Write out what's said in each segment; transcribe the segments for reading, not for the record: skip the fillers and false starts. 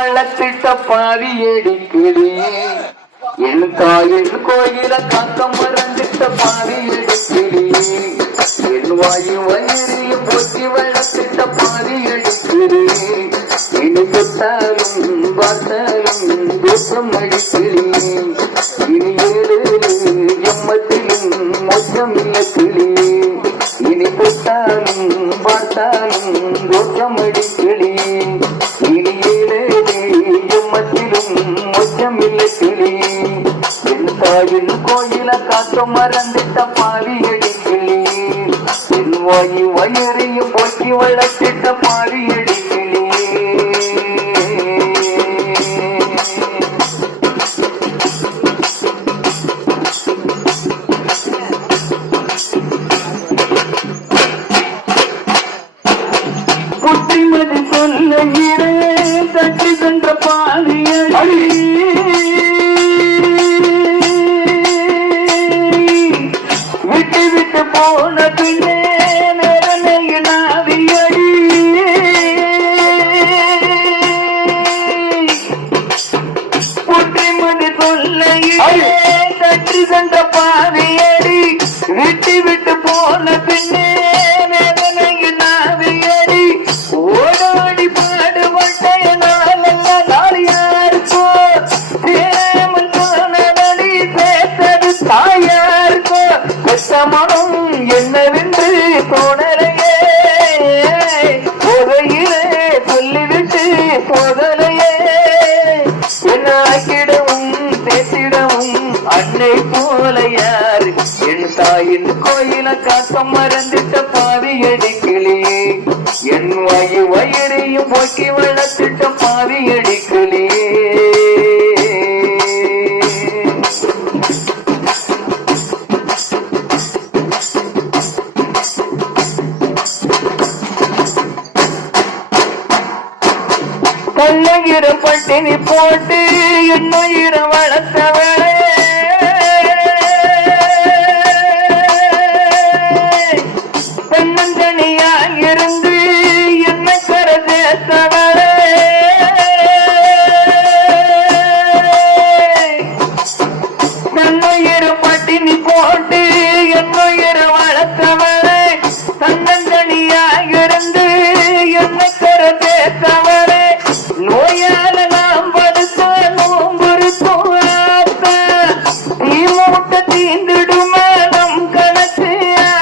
வளர்த்திட்ட பாவியடி கிளியே என் தாயின் கோயில காக்க மறந்துட்ட பாவியடி கிளியே என் வாயு வயிறில் போற்றி வளர்த்திட்ட பாவியடி கிளியே இனி தொட்டாலும் பார்த்தாலும் தோற்றம் அடி கிளியே இனி ஏழு எம்மத்திலும் மொத்தம் இல்ல கிளியே இனி தொட்டாலும் பார்த்தாலும் தோற்றம் அடி கிளியே இனி ஏழு எம்மத்திலும் மொத்தம் இல்ல கிளியே என் தாயின் கோயில காக்க மறந்துட்ட பாவியடி கிளியே என் வாயு வயிறையும் போற்றி வளர்த்திட்ட பாவியடி கிளியே புத்திமதி சொல்லுகிறே தட்டி சென்ற பாதியடி விட்டு விட்டு போன பின்னே நேரனையினாவியடி புத்திமதி சொல்லுகிறே தட்டி சென்ற பாதியடி விட்டு விட்டு போன பின்னே மனம் என்னவென்று தோணலையே போதையிலே சொல்லிவிட்டு போதலையே என்னாக்கிடவும் பேசிடவும் அன்னை போல யார் என் தாயின் கோயில காக்க மறந்துட்ட பாவியடி கிளியே என் வாயு வயிறையும் போக்கி வளர்த்திட்ட பாவியடி கிளியே கண்ணகிற பட்டினி போட்டு என்னுயிர வளர்த்தவளே பெண்ணந்தனியால் இருந்து என்ன கர சேர்த்தவளே கண்ணுயிர பட்டினி போட்டு என்னுயிர வளர்த்தவளே தன்னந்தனியால் இருந்து என்ன கர சேர்த்தவளே நோயால நாம் படுத்த நோம்புறுத்த நீ மூட்ட தீந்துடும நம் கணக்கு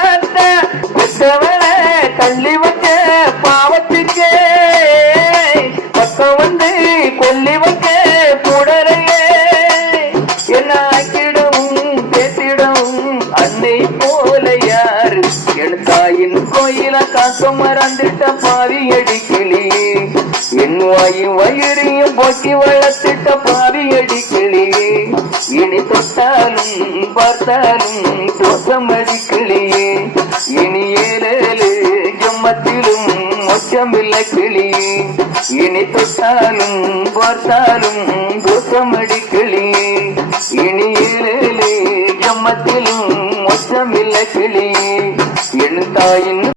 ஆத்த பெற்றவள கள்ளி வைக்க பாவத்துக்கே பக்கம் வந்து கொல்லி வைக்க கூடலையே என்ன ஆக்கிடவும் பேசிடவும் அன்னை போல யார் என் தாயின் கோயில காக்க மறந்துட்ட பாவியடி கிளியே என் வாயு வயிறையும் போக்கி வளர்த்திட்ட பாவியடி கிளியே இனி தொட்டாலும் பார்த்தாலும் தோற்றமடி கிளியே இனி ஏழு ஜம்மத்திலும் மொச்சமில்ல கிளியே இனி தொட்டாலும் பார்த்தாலும் தோற்றமடி கிளியே இனி ஏழு ஜம்மத்திலும் மொச்சமில்ல கிளியே என் தாயின்